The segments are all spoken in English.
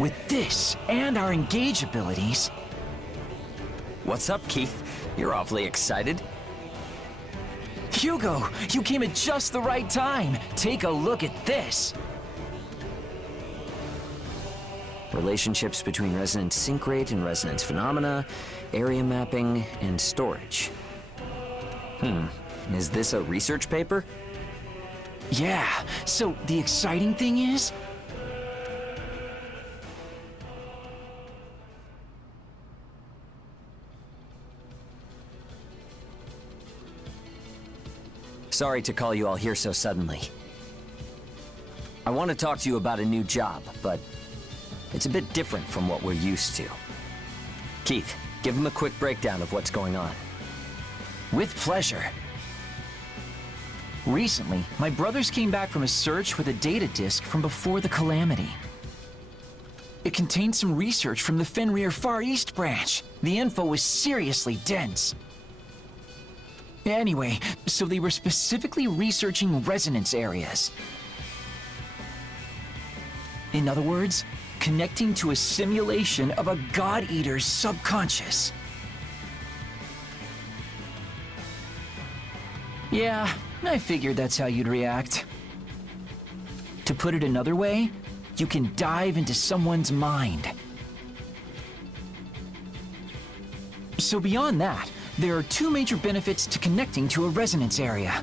With this and our engage abilities... What's up, Keith? You're awfully excited. Hugo, you came at just the right time. Take a look at this. Relationships between resonance sync rate and resonance phenomena, area mapping, and storage. Is this a research paper? Yeah, so the exciting thing is... Sorry to call you all here so suddenly. I want to talk to you about a new job, but it's a bit different from what we're used to. Keith, give him a quick breakdown of what's going on. With pleasure. Recently, my brothers came back from a search with a data disk from before the Calamity. It contained some research from the Fenrir Far East branch. The info was seriously dense. Anyway, so they were specifically researching resonance areas. In other words, connecting to a simulation of a God Eater's subconscious. Yeah, I figured that's how you'd react. To put it another way, you can dive into someone's mind. So beyond that, there are two major benefits to connecting to a resonance area.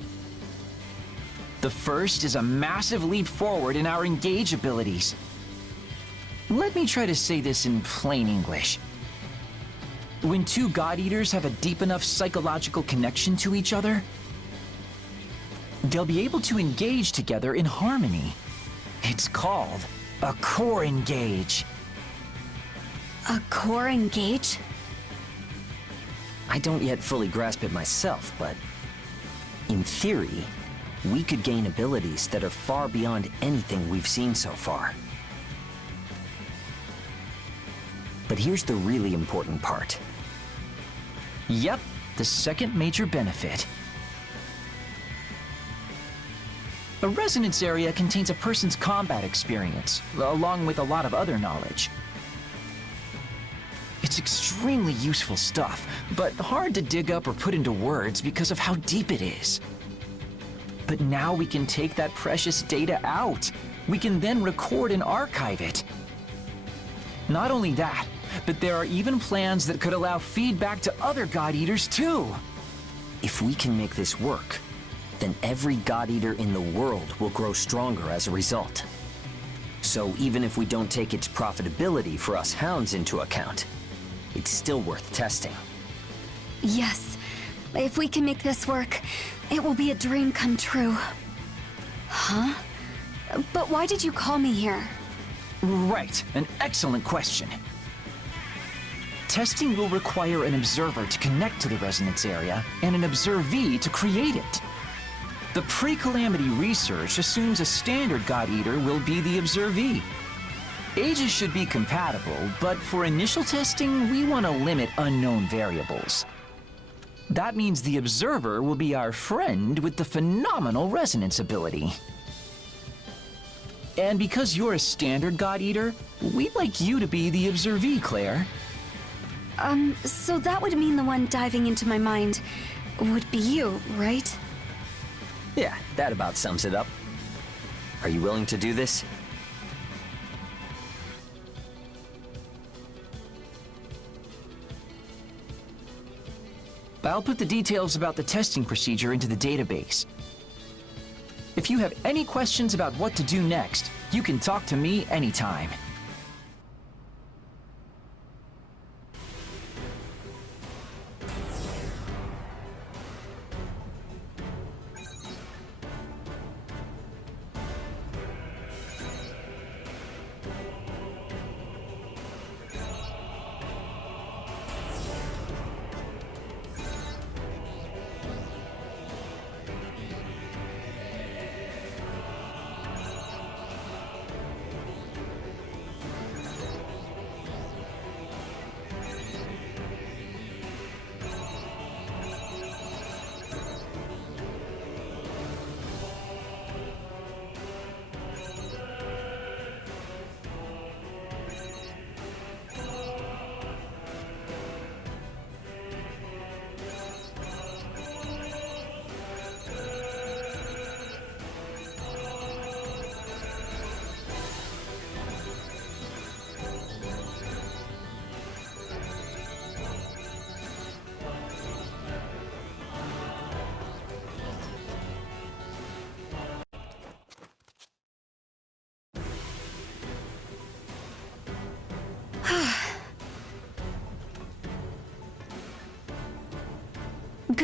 The first is a massive leap forward in our engage abilities. Let me try to say this in plain English. When two God Eaters have a deep enough psychological connection to each other, they'll be able to engage together in harmony. It's called a core engage. A core engage? I don't yet fully grasp it myself, but in theory, we could gain abilities that are far beyond anything we've seen so far. But here's the really important part. Yep, the second major benefit. A resonance area contains a person's combat experience, along with a lot of other knowledge. It's extremely useful stuff, but hard to dig up or put into words because of how deep it is. But now we can take that precious data out. We can then record and archive it. Not only that, but there are even plans that could allow feedback to other God Eaters too. If we can make this work, then every God Eater in the world will grow stronger as a result. So even if we don't take its profitability for us hounds into account, it's still worth testing. Yes. If we can make this work, it will be a dream come true. Huh? But why did you call me here? Right, an excellent question. Testing will require an observer to connect to the resonance area and an observee to create it. The pre-calamity research assumes a standard God Eater will be the observee. Ages should be compatible, but for initial testing, we want to limit unknown variables. That means the observer will be our friend with the phenomenal resonance ability. And because you're a standard God Eater, we'd like you to be the observee, Claire. So that would mean the one diving into my mind would be you, right? Yeah, that about sums it up. Are you willing to do this? I'll put the details about the testing procedure into the database. If you have any questions about what to do next, you can talk to me anytime.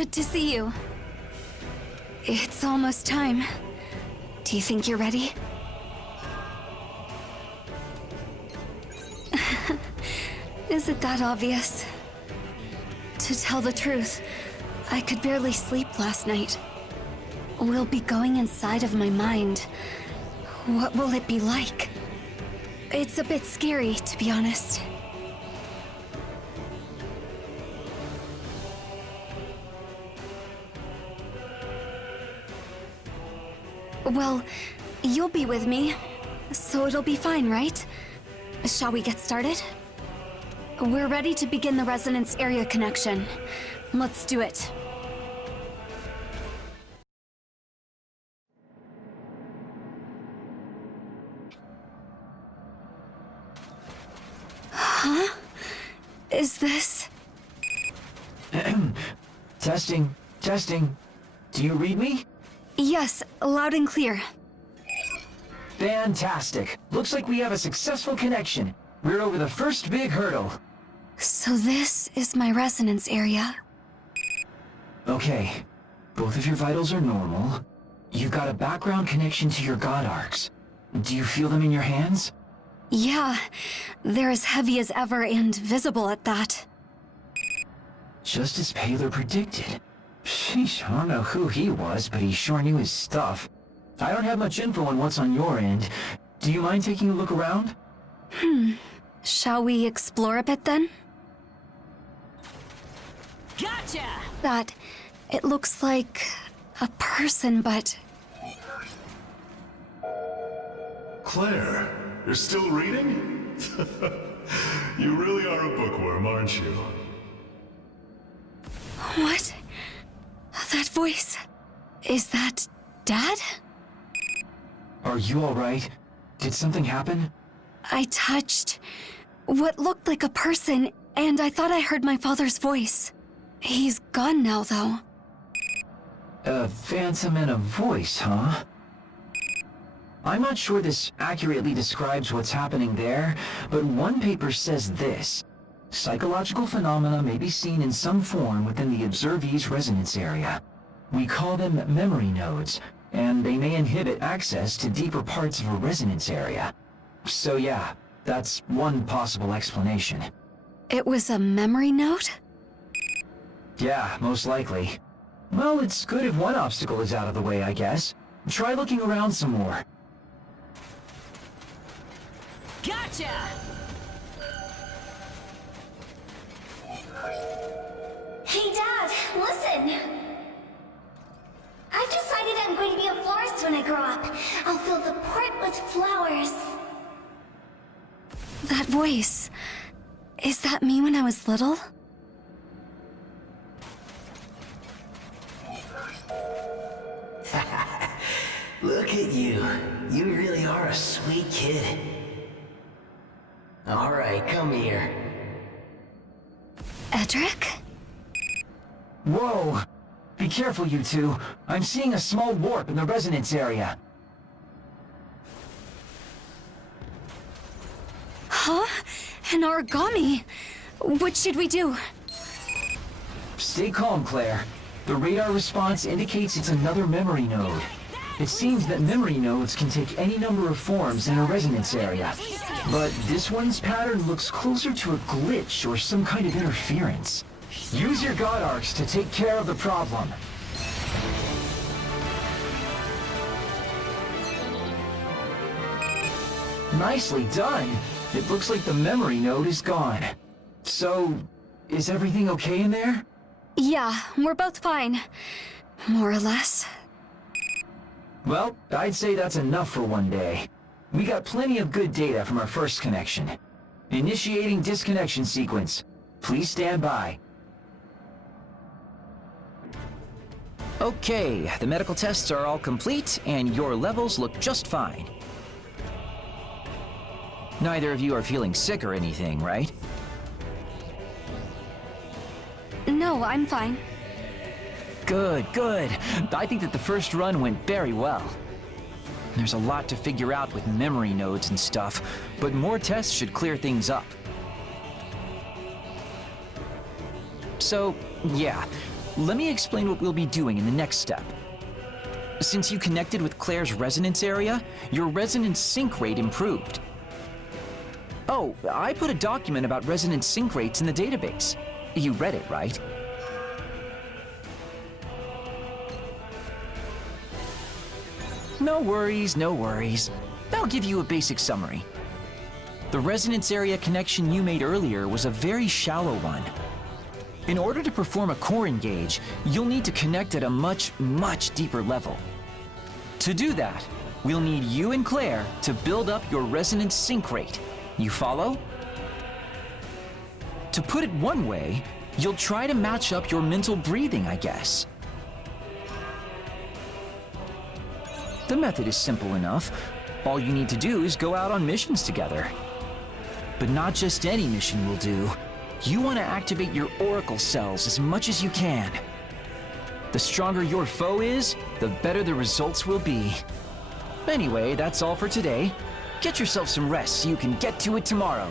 Good to see you. It's almost time. Do you think you're ready? Is it that obvious? To tell the truth, I could barely sleep last night. We'll be going inside of my mind. What will it be like? It's a bit scary, to be honest. Well, you'll be with me, so it'll be fine, right? Shall we get started? We're ready to begin the resonance area connection. Let's do it. Huh? Is this... Testing, testing. Do you read me? Yes, loud and clear. Fantastic. Looks like we have a successful connection. We're over the first big hurdle. So this is my resonance area. Okay. Both of your vitals are normal. You've got a background connection to your god arcs. Do you feel them in your hands? Yeah, they're as heavy as ever and visible at that. Just as Paler predicted. Sheesh, I don't know who he was, but he sure knew his stuff. I don't have much info on what's on your end. Do you mind taking a look around? Shall we explore a bit then? Gotcha! That... it looks like... a person, but... Claire, you're still reading? You really are a bookworm, aren't you? What? That voice... is that... Dad? Are you alright? Did something happen? I touched... what looked like a person, and I thought I heard my father's voice. He's gone now, though. A phantom and a voice, huh? I'm not sure this accurately describes what's happening there, but one paper says this. Psychological phenomena may be seen in some form within the observee's resonance area. We call them memory nodes, and they may inhibit access to deeper parts of a resonance area. So yeah, that's one possible explanation. It was a memory node? Yeah, most likely. Well, it's good if one obstacle is out of the way, I guess. Try looking around some more. Gotcha! Hey, Dad, listen! I've decided I'm going to be a florist when I grow up. I'll fill the port with flowers. That voice... is that me when I was little? Look at you. You really are a sweet kid. All right, come here. Edric? Whoa! Be careful, you two. I'm seeing a small warp in the resonance area. Huh? An origami? What should we do? Stay calm, Claire. The radar response indicates it's another memory node. It seems that memory nodes can take any number of forms in a resonance area. But this one's pattern looks closer to a glitch or some kind of interference. Use your god arcs to take care of the problem. Nicely done. It looks like the memory node is gone. So, is everything okay in there? Yeah, we're both fine. More or less. Well, I'd say that's enough for one day. We got plenty of good data from our first connection. Initiating disconnection sequence. Please stand by. Okay, the medical tests are all complete, and your levels look just fine. Neither of you are feeling sick or anything, right? No, I'm fine. Good, good. I think that the first run went very well. There's a lot to figure out with memory nodes and stuff, but more tests should clear things up. So, yeah, let me explain what we'll be doing in the next step. Since you connected with Claire's resonance area, your resonance sync rate improved. Oh, I put a document about resonance sync rates in the database. You read it, right? No worries, no worries. I'll give you a basic summary. The resonance area connection you made earlier was a very shallow one. In order to perform a core engage, you'll need to connect at a much, much deeper level. To do that, we'll need you and Claire to build up your resonance sync rate. You follow? To put it one way, you'll try to match up your mental breathing, I guess. The method is simple enough. All you need to do is go out on missions together. But not just any mission will do. You want to activate your oracle cells as much as you can. The stronger your foe is, the better the results will be. Anyway, that's all for today. Get yourself some rest so you can get to it tomorrow.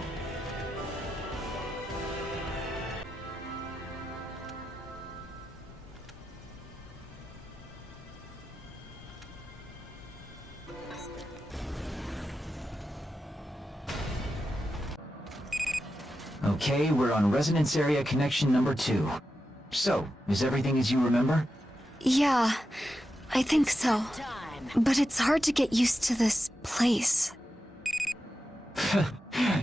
Okay, we're on resonance area connection number 2. So, is everything as you remember? Yeah, I think so. Time. But it's hard to get used to this place.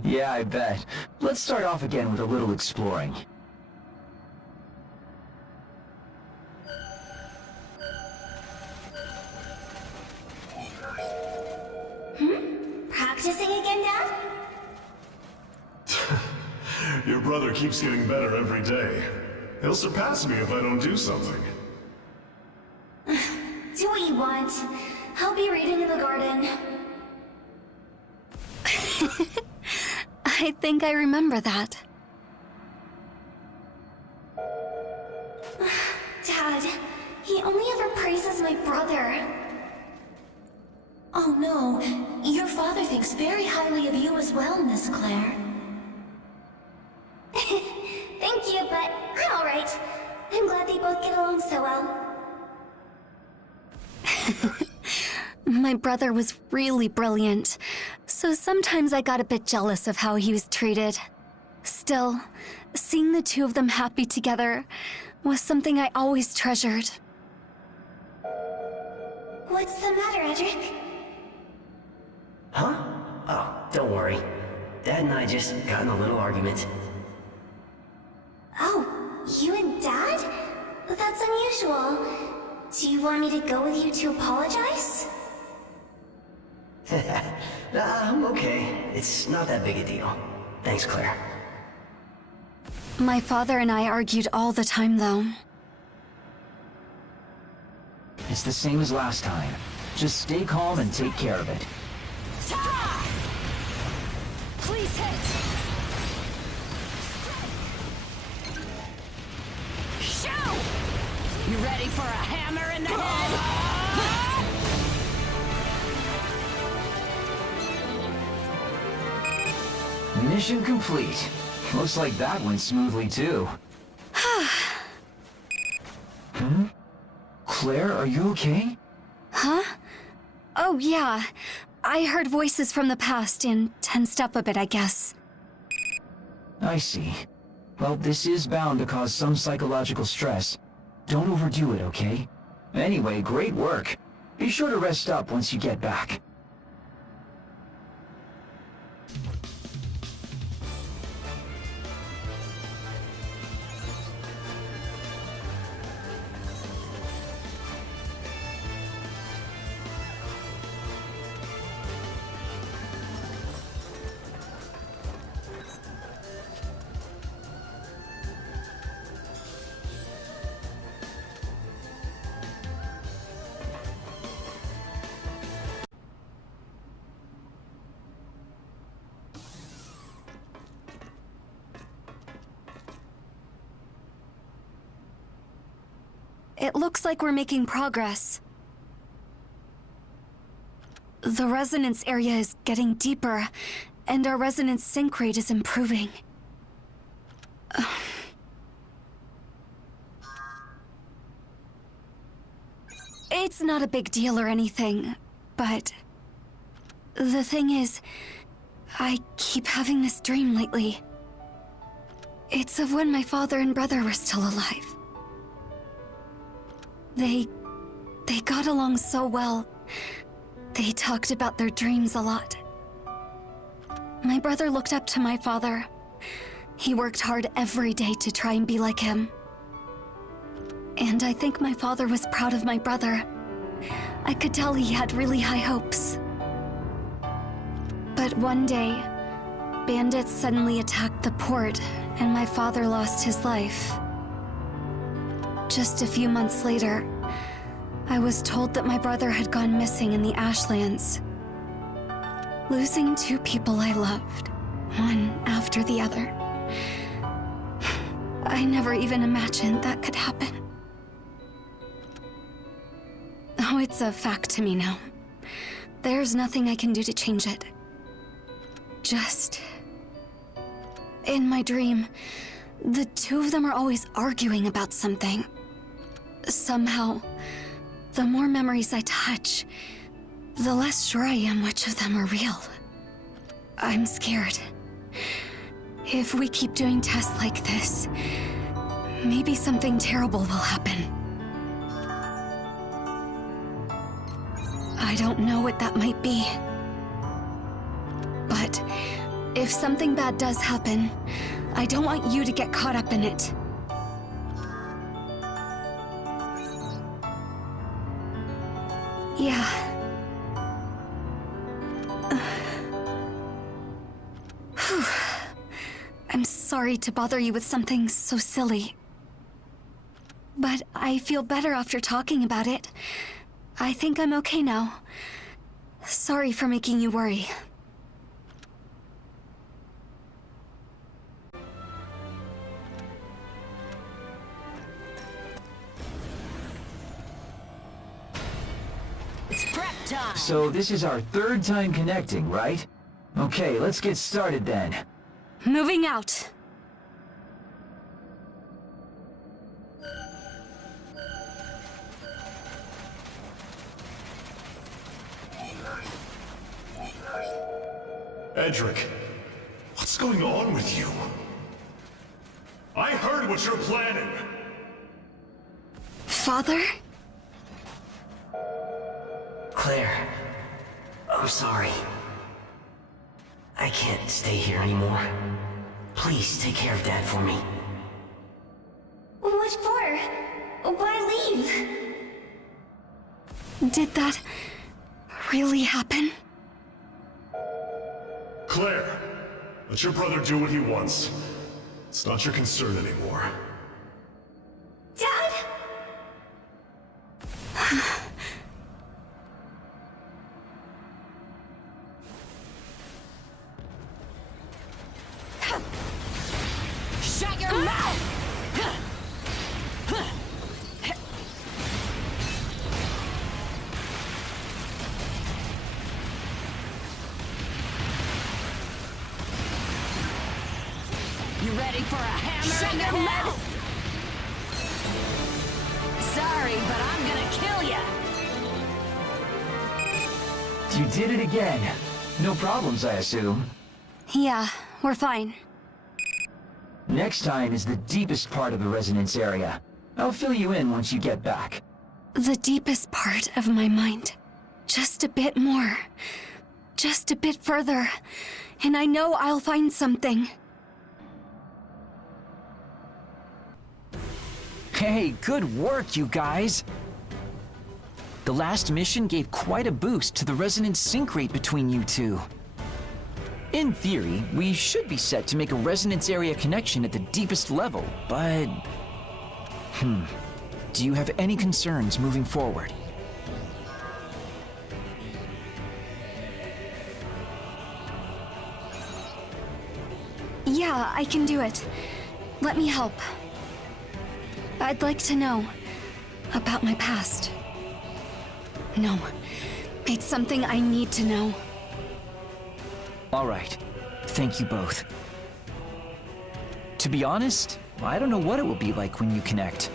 Yeah, I bet. Let's start off again with a little exploring. Practicing again, Dad? Your brother keeps getting better every day. He'll surpass me if I don't do something. Do what you want. I'll be reading in the garden. I think I remember that. Dad, he only ever praises my brother. Oh no, your father thinks very highly of you as well, Miss Claire. Thank you, but I'm alright. I'm glad they both get along so well. My brother was really brilliant, so sometimes I got a bit jealous of how he was treated. Still, seeing the two of them happy together was something I always treasured. What's the matter, Edric? Huh? Oh, don't worry. Dad and I just got in a little argument. Oh, you and Dad? That's unusual. Do you want me to go with you to apologize? I'm okay. It's not that big a deal. Thanks, Claire. My father and I argued all the time, though. It's the same as last time. Just stay calm and take care of it. Ta! Please hit! Shoot! You ready for a hammer in the head? Mission complete. Looks like that went smoothly too. Claire, are you okay? Huh? Oh, yeah. I heard voices from the past and tensed up a bit, I guess. I see. Well, this is bound to cause some psychological stress. Don't overdo it, okay? Anyway, great work. Be sure to rest up once you get back. It looks like we're making progress. The resonance area is getting deeper, and our resonance sync rate is improving. It's not a big deal or anything, but... the thing is, I keep having this dream lately. It's of when my father and brother were still alive. They got along so well. They talked about their dreams a lot. My brother looked up to my father. He worked hard every day to try and be like him. And I think my father was proud of my brother. I could tell he had really high hopes. But one day, bandits suddenly attacked the port, and my father lost his life. Just a few months later, I was told that my brother had gone missing in the Ashlands. Losing two people I loved, one after the other. I never even imagined that could happen. Oh, it's a fact to me now. There's nothing I can do to change it. Just... in my dream, the two of them are always arguing about something. Somehow, the more memories I touch, the less sure I am which of them are real. I'm scared. If we keep doing tests like this, maybe something terrible will happen. I don't know what that might be. But if something bad does happen, I don't want you to get caught up in it. Yeah. Whew. I'm sorry to bother you with something so silly. But I feel better after talking about it. I think I'm okay now. Sorry for making you worry. It's prep time! So this is our third time connecting, right? Okay, let's get started then. Moving out. Edric, what's going on with you? I heard what you're planning! Father? Claire, I'm sorry. I can't stay here anymore. Please take care of Dad for me. What for? Why leave? Did that really happen? Claire, let your brother do what he wants. It's not your concern anymore. Dad? Shut your mouth! You ready for a hammer in your head? Sorry, but I'm gonna kill ya! You did it again. No problems, I assume. Yeah, we're fine. Next time is the deepest part of the resonance area. I'll fill you in once you get back. The deepest part of my mind. Just a bit more. Just a bit further. And I know I'll find something. Hey, good work, you guys! The last mission gave quite a boost to the resonance sync rate between you two. In theory, we should be set to make a resonance area connection at the deepest level, but... Do you have any concerns moving forward? Yeah, I can do it. Let me help. I'd like to know about my past. No, it's something I need to know. All right. Thank you both. To be honest, I don't know what it will be like when you connect.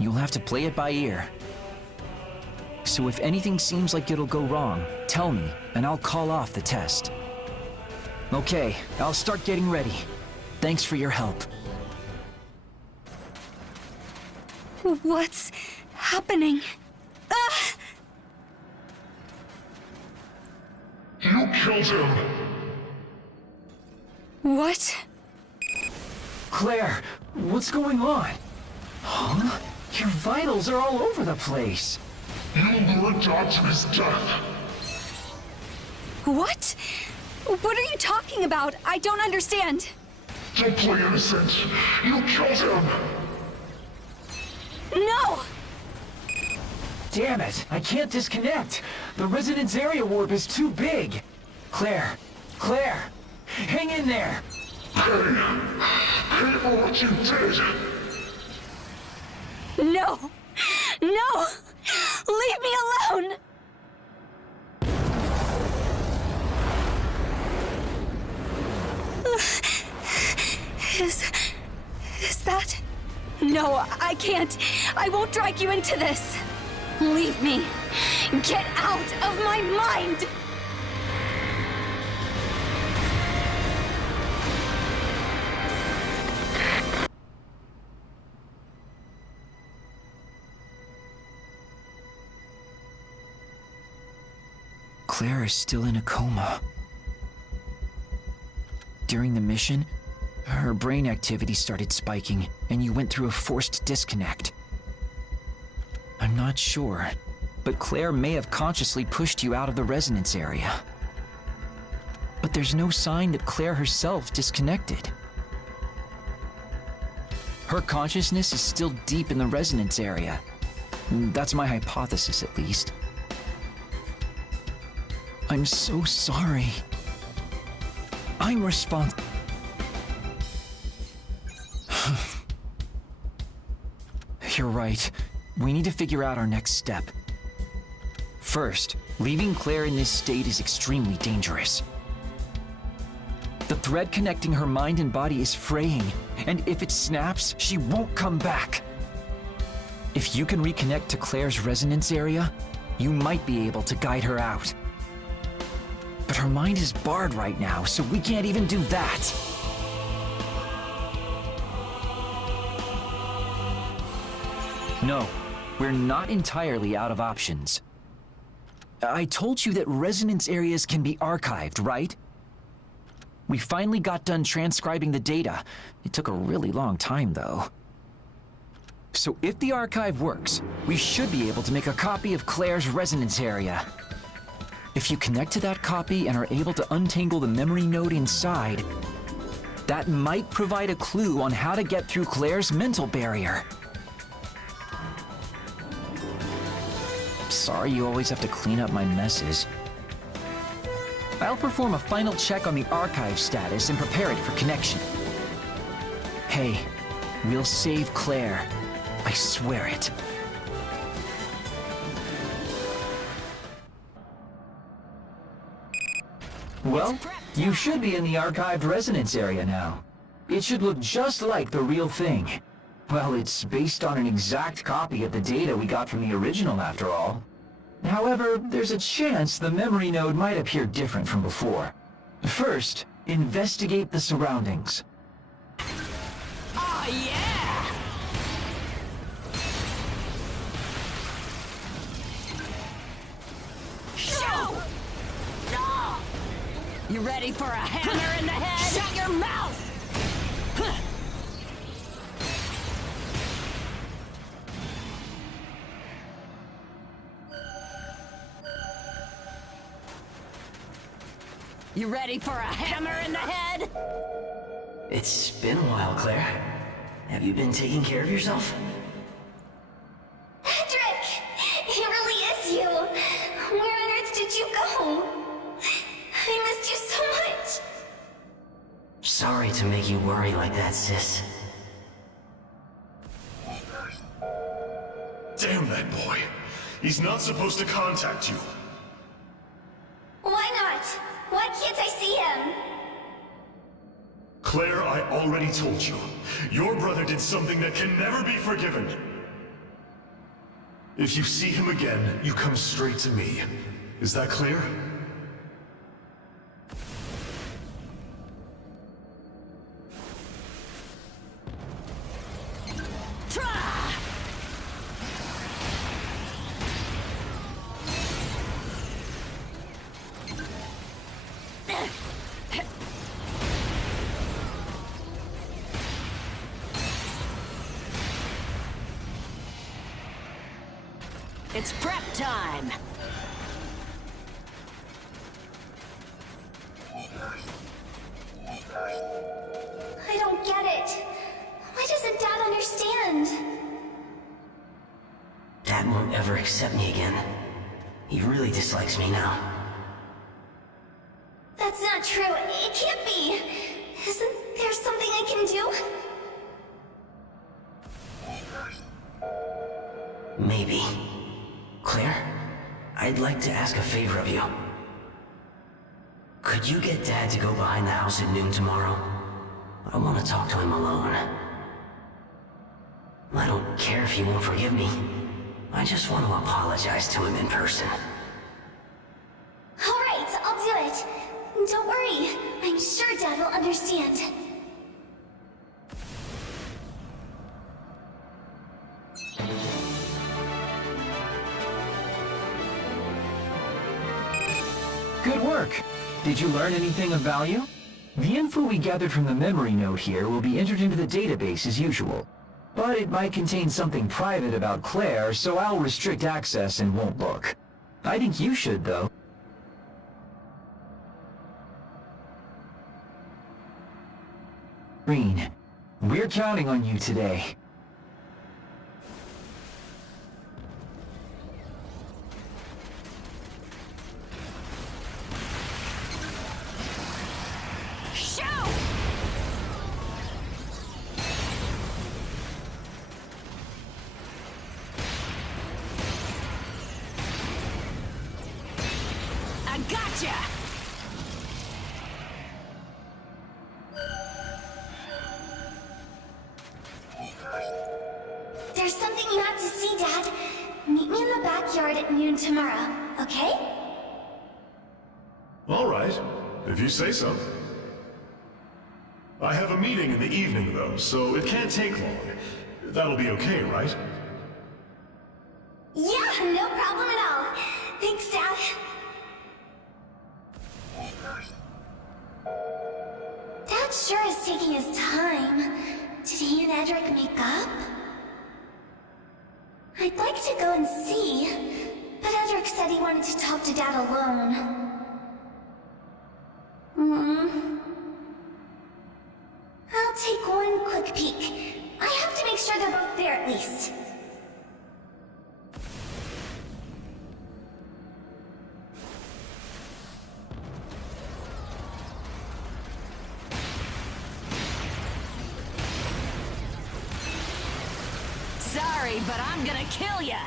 You'll have to play it by ear. So if anything seems like it'll go wrong, tell me, and I'll call off the test. Okay, I'll start getting ready. Thanks for your help. What's happening? Ah! You killed him! What? Claire, what's going on? Huh? Your vitals are all over the place. You lured Dad to his death! What? What are you talking about? I don't understand. Don't play innocent! You killed him! No! Damn it, I can't disconnect. The resonance area warp is too big. Claire, hang in there. Pay for what you did! No! No! Leave me alone! Is that... No, I can't. I won't drag you into this. Leave me. Get out of my mind! Claire is still in a coma. During the mission, her brain activity started spiking, and you went through a forced disconnect. I'm not sure, but Claire may have consciously pushed you out of the resonance area. But there's no sign that Claire herself disconnected. Her consciousness is still deep in the resonance area. That's my hypothesis, at least. I'm so sorry. I'm responsible. You're right. We need to figure out our next step. First, leaving Claire in this state is extremely dangerous. The thread connecting her mind and body is fraying, and if it snaps, she won't come back. If you can reconnect to Claire's resonance area, you might be able to guide her out. But her mind is barred right now, so we can't even do that. No, we're not entirely out of options. I told you that resonance areas can be archived, right? We finally got done transcribing the data. It took a really long time, though. So if the archive works, we should be able to make a copy of Claire's resonance area. If you connect to that copy and are able to untangle the memory node inside, that might provide a clue on how to get through Claire's mental barrier. Sorry you always have to clean up my messes. I'll perform a final check on the archive status and prepare it for connection. Hey, we'll save Claire. I swear it. Well, you should be in the archived resonance area now. It should look just like the real thing. Well, it's based on an exact copy of the data we got from the original, after all. However, there's a chance the memory node might appear different from before. First, investigate the surroundings. Oh, yeah! Shoot! No! You ready for a hammer in the head? Shut your mouth! You ready for a hammer in the head? It's been a while, Claire. Have you been taking care of yourself? Hedrick! It really is you! Where on earth did you go? I missed you so much! Sorry to make you worry like that, sis. Damn that boy. He's not supposed to contact you. Why not? Why can't I see him? Claire, I already told you. Your brother did something that can never be forgiven. If you see him again, you come straight to me. Is that clear? It's prep time! I don't get it. Why doesn't Dad understand? Dad won't ever accept me again. He really dislikes me now. That's not true. It can't be. Isn't there something I can do? Maybe. Claire, I'd like to ask a favor of you. Could you get Dad to go behind the house at noon tomorrow? I want to talk to him alone. I don't care if he won't forgive me. I just want to apologize to him in person. All right, I'll do it. Don't worry. I'm sure Dad will understand. Good work! Did you learn anything of value? The info we gathered from the memory node here will be entered into the database as usual. But it might contain something private about Claire, so I'll restrict access and won't look. I think you should, though. Green, we're counting on you today. Gotcha! There's something you have to see, Dad. Meet me in the backyard at noon tomorrow, okay? All right, if you say so. I have a meeting in the evening, though, so it can't take long. That'll be okay, right? Yeah, no problem at all. Thanks, Dad. Dad sure is taking his time. Did he and Edric make up? I'd like to go and see, but Edric said he wanted to talk to Dad alone. I'll take one quick peek. I have to make sure they're both there at least. Sorry, but I'm gonna kill ya!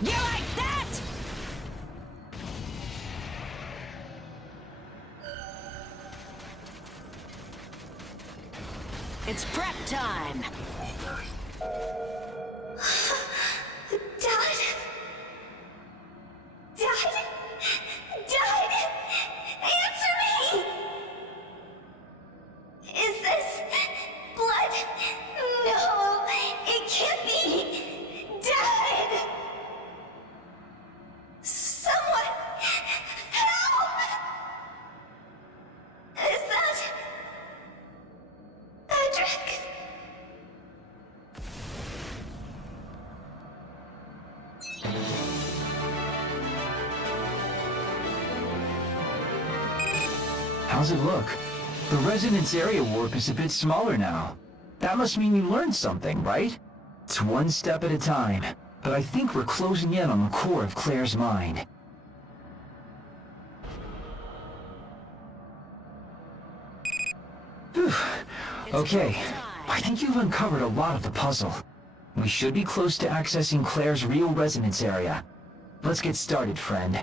You like that? It's prep time! Dad? Dad? Dad? Answer me! Is this blood? No, it can't be. Dad! Someone help! Is that Edric? How's it look? The resonance area warp is a bit smaller now. That must mean you learned something, right? It's one step at a time, but I think we're closing in on the core of Claire's mind. Whew. Okay, I think you've uncovered a lot of the puzzle. We should be close to accessing Claire's real resonance area. Let's get started, friend.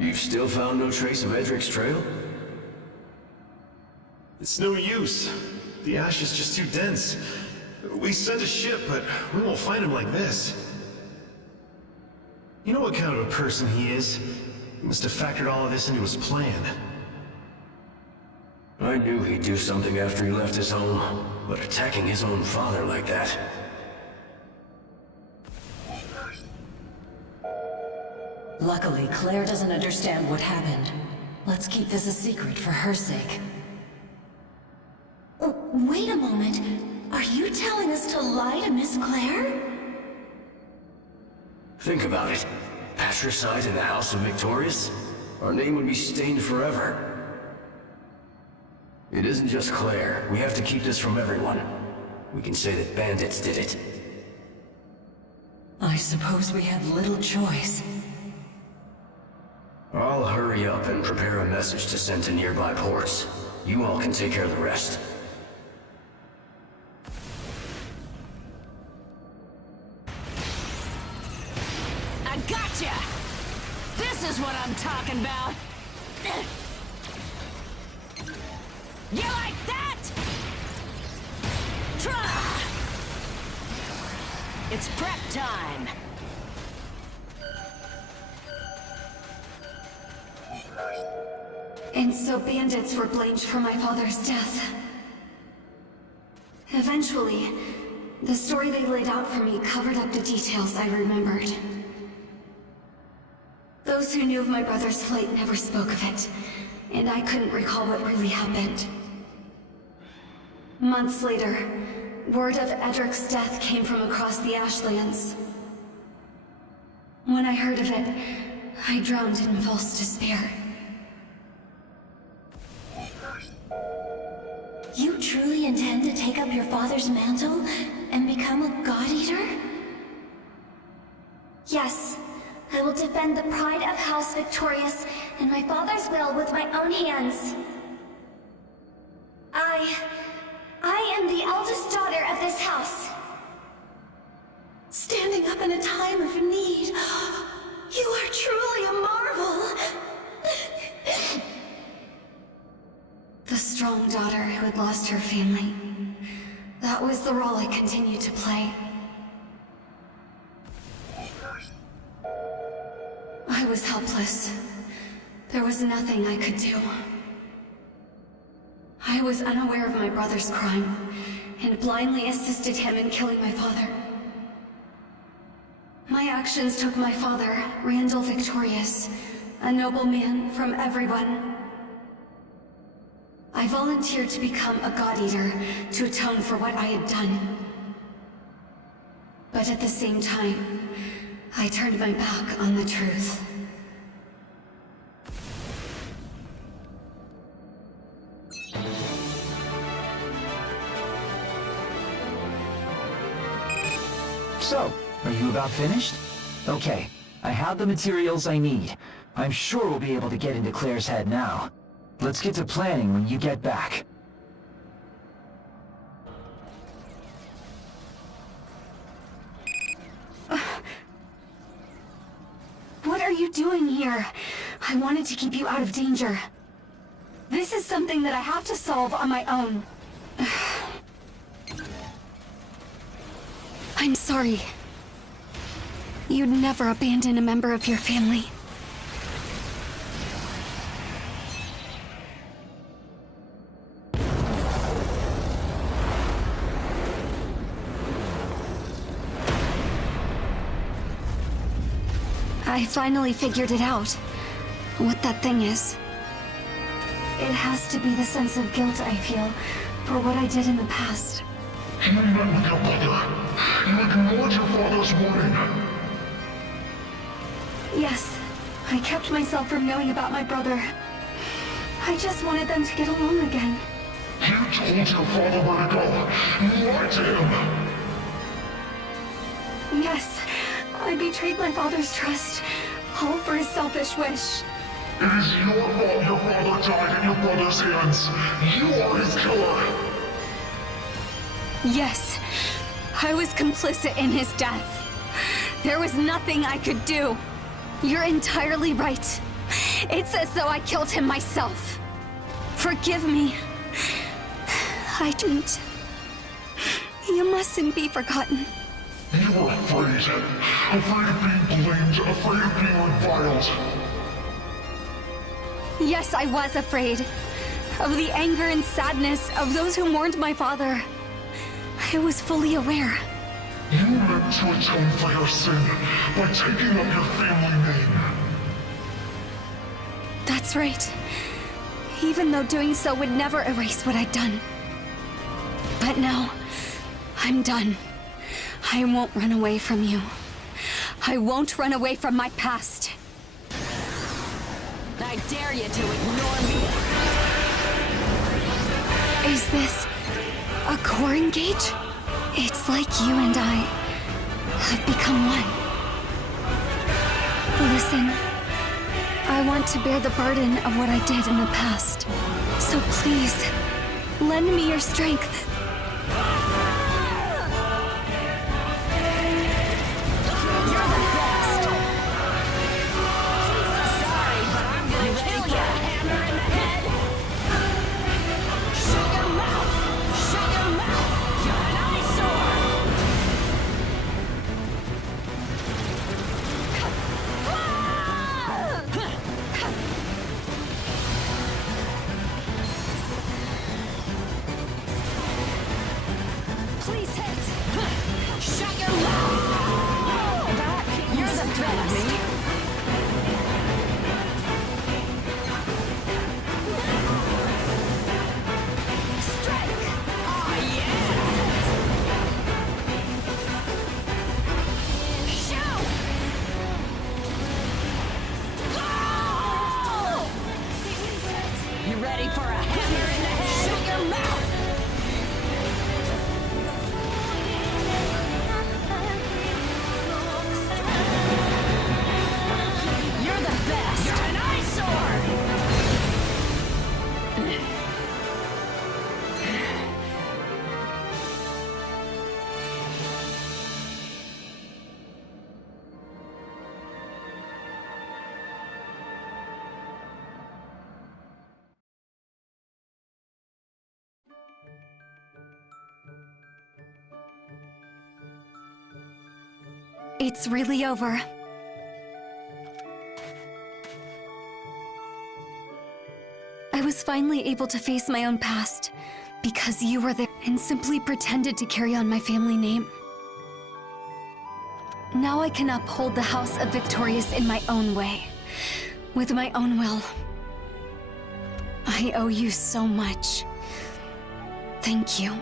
You've still found no trace of Edric's trail? It's no use. The ash is just too dense. We sent a ship, but we won't find him like this. You know what kind of a person he is? He must have factored all of this into his plan. I knew he'd do something after he left his home, but attacking his own father like that... Luckily, Claire doesn't understand what happened. Let's keep this a secret for her sake. Oh, wait a moment. Are you telling us to lie to Miss Claire? Think about it. Patricide in the House of Victorious? Our name would be stained forever. It isn't just Claire. We have to keep this from everyone. We can say that bandits did it. I suppose we have little choice. I'll hurry up and prepare a message to send to nearby ports. You all can take care of the rest. I gotcha! This is what I'm talking about! You like that? Try! It's prep time! And so bandits were blamed for my father's death. Eventually, the story they laid out for me covered up the details I remembered. Those who knew of my brother's flight never spoke of it, and I couldn't recall what really happened. Months later, word of Edric's death came from across the Ashlands. When I heard of it, I drowned in false despair. You truly intend to take up your father's mantle and become a God Eater? Yes. I will defend the pride of House Victorious and my father's will with my own hands. I am the eldest daughter of this house. Standing up in a time of need. You are truly a marvel. The strong daughter who had lost her family. That was the role I continued to play. I was helpless. There was nothing I could do. I was unaware of my brother's crime, and blindly assisted him in killing my father. My actions took my father, Randall Victorious, a noble man, from everyone. I volunteered to become a God Eater to atone for what I had done. But at the same time, I turned my back on the truth. So, are you about finished? Okay, I have the materials I need. I'm sure we'll be able to get into Claire's head now. Let's get to planning when you get back. What are you doing here? I wanted to keep you out of danger. This is something that I have to solve on my own. I'm sorry. You'd never abandon a member of your family. I finally figured it out. What that thing is. It has to be the sense of guilt I feel for what I did in the past. You met with your brother. You ignored your father's warning. Yes, I kept myself from knowing about my brother. I just wanted them to get along again. You told your father where to go. You lied to him. Yes, I betrayed my father's trust, all for his selfish wish. It is your fault your father died in your brother's hands. You are his killer. Yes, I was complicit in his death. There was nothing I could do. You're entirely right. It's as though I killed him myself. Forgive me. I didn't. You mustn't be forgotten. You were afraid. Afraid of being blamed, afraid of being reviled. Yes, I was afraid. Of the anger and sadness of those who mourned my father. I was fully aware. You meant to atone for your sin by taking up your family name. That's right. Even though doing so would never erase what I'd done. But now, I'm done. I won't run away from you. I won't run away from my past. I dare you to ignore me. Is this a core engage? It's like you and I have become one. Listen, I want to bear the burden of what I did in the past. So please, lend me your strength. It's really over. I was finally able to face my own past because you were there and simply pretended to carry on my family name. Now I can uphold the House of Victorious in my own way, with my own will. I owe you so much. Thank you.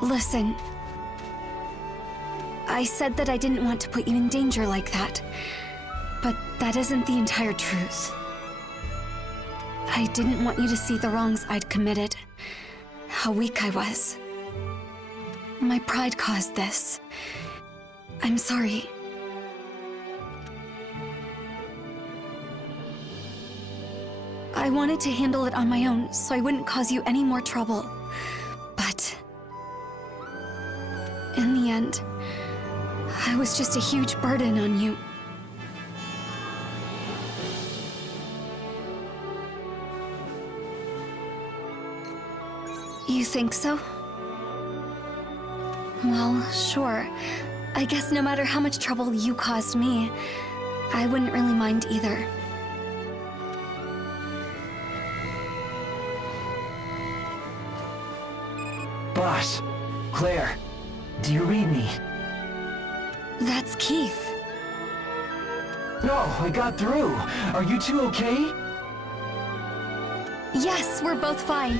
Listen. I said that I didn't want to put you in danger like that, but that isn't the entire truth. I didn't want you to see the wrongs I'd committed, how weak I was. My pride caused this. I'm sorry. I wanted to handle it on my own so I wouldn't cause you any more trouble, but in the end, I was just a huge burden on you. You think so? Well, sure. I guess no matter how much trouble you caused me, I wouldn't really mind either. Boss, Claire, do you read me? That's Keith. No, I got through. Are you two okay? Yes, we're both fine.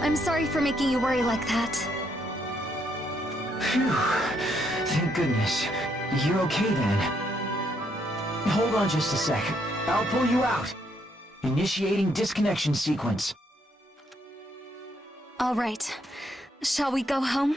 I'm sorry for making you worry like that. Phew. Thank goodness. You're okay then. Hold on just a sec. I'll pull you out. Initiating disconnection sequence. All right. Shall we go home?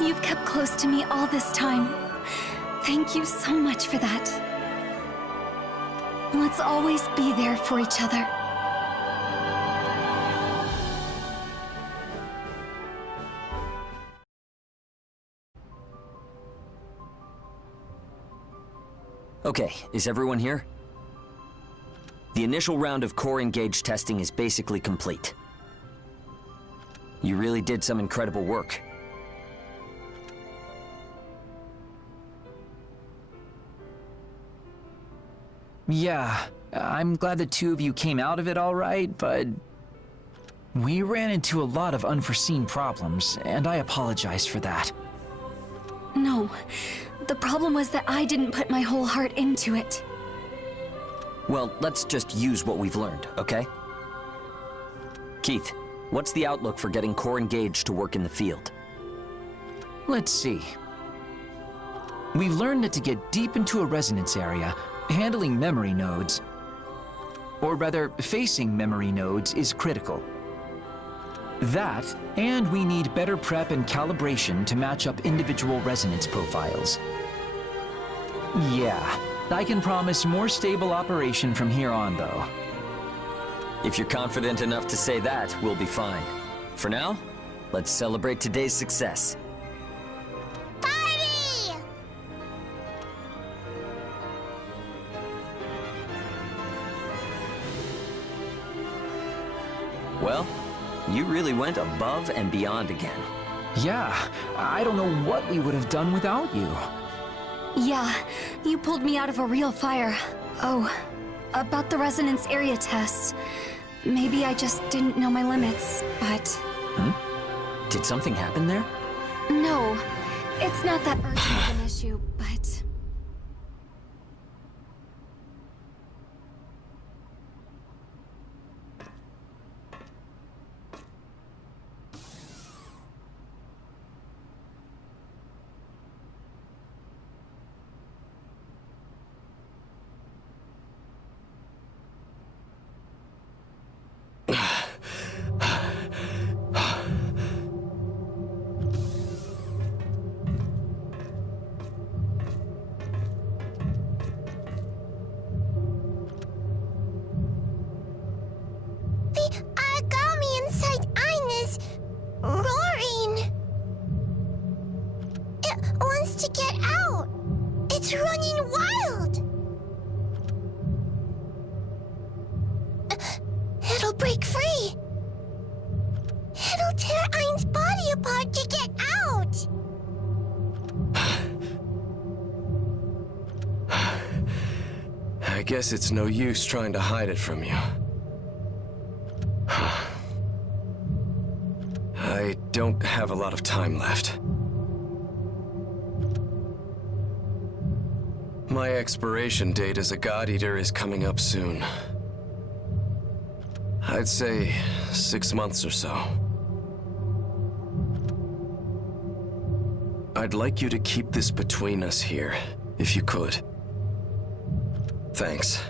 You've kept close to me all this time. Thank you so much for that. Let's always be there for each other. Okay, is everyone here? The initial round of core engage testing is basically complete. You really did some incredible work. Yeah, I'm glad the two of you came out of it all right, but we ran into a lot of unforeseen problems, and I apologize for that. No, the problem was that I didn't put my whole heart into it. Well, let's just use what we've learned, okay? Keith, what's the outlook for getting core engaged to work in the field? Let's see. We've learned that to get deep into a resonance area, handling memory nodes, or rather, facing memory nodes, is critical. That, and we need better prep and calibration to match up individual resonance profiles. Yeah, I can promise more stable operation from here on, though. If you're confident enough to say that, we'll be fine. For now, let's celebrate today's success. Party! Well, you really went above and beyond again. Yeah, I don't know what we would have done without you. Yeah, you pulled me out of a real fire. Oh, about the resonance area test. Maybe I just didn't know my limits, but... Did something happen there? No, it's not that urgent of an issue, but... The origami inside Ina's roaring. It wants to get out. It's running wild. It'll break free. It'll tear Ein's body apart to get out. I guess it's no use trying to hide it from you. I don't have a lot of time left. My expiration date as a God Eater is coming up soon. I'd say 6 months or so. I'd like you to keep this between us here, if you could. Thanks.